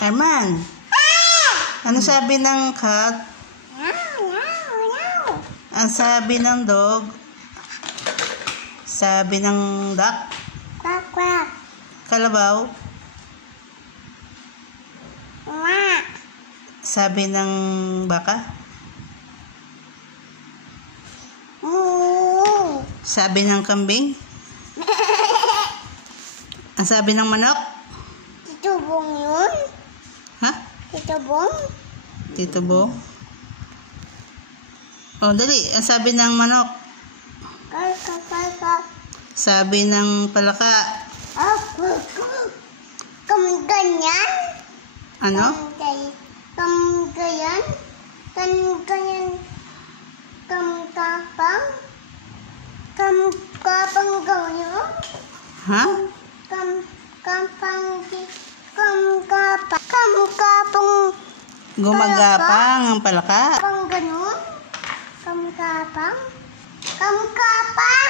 Herman, ano sabi ng cat? Ang sabi ng dog? Sabi ng duck? Quack, quack. Kalabaw? Quack. Sabi ng baka? Moo. Sabi ng kambing? Ang sabi ng manok? Tito Bong yun? Ha? Tito Bong? Tito Bong? Oh, dali. Ang sabi ng manok? Kaka. Sabi ng palaka? Ganyan? Ano? Ganyan? Kamkapang? Kamkapang gawin? Ha? Kamkapang Gumagapang ang palaka? pang ganun? Kamkapang? Kamkapang?